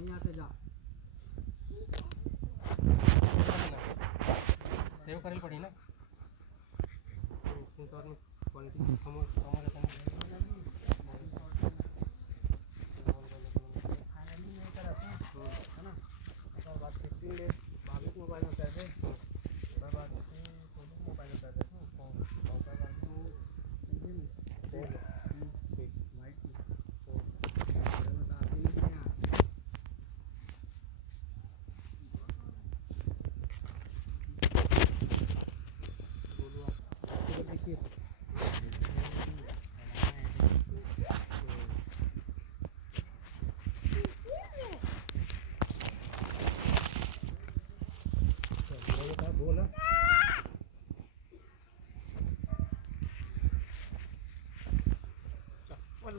नहीं आते जा सेव करेल पड़ी ना क्वालिटी कम रहता है ना बाद 15 डेज भाभी मोबाइल में पैसे बाद मोबाइल में पैसे बोला चप्पल